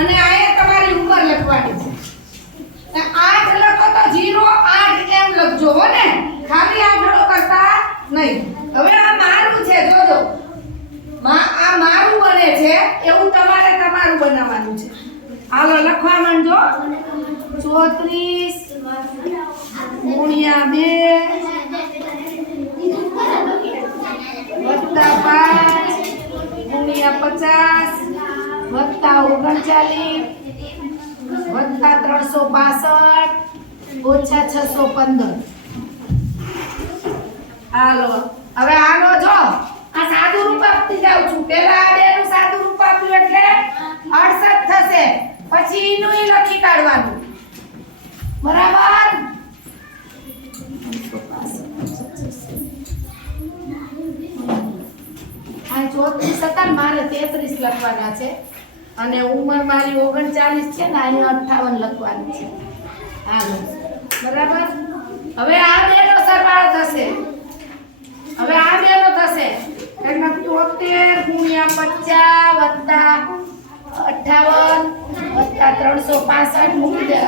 અને અહીંયા તમારી ઉંમર લખવાની છે 8 લખો તો 08 એમ લખજો હો ને, ખાલી આંકડો કરતા નહીં. હવે આ મારું છે, જોજો આ મારું બને છે એવું તમારે તમારું બનાવવાનું છે. હાલો લખવા માંડજો. 34 ગુણ્યા 2 વત્તા 5 ગુણ્યા 50 વત્તા 39 વત્તા 365 ઓછા 615. હાલો હવે આનો જો આ સાદું રૂપ આપતી જાઉં છું. પહેલા આ બેનું સાદું રૂપ આપ્યું એટલે 68 થશે, પછી ઈનું ઈ લખી કાઢવાનું. બરાબર. આ 34 હતા, મારે 33 લખવાના છે અને ઉંમર મારી 39 છે ને, અહીંયા 58 લખવાની છે. હાલો બરાબર. હવે આ બેનો સરવાળો થશે. હવે આ બેનો થશે એટલે 73 ગુણ્યા 50 વત્તા 58 વત્તા 365 મૂકી દે.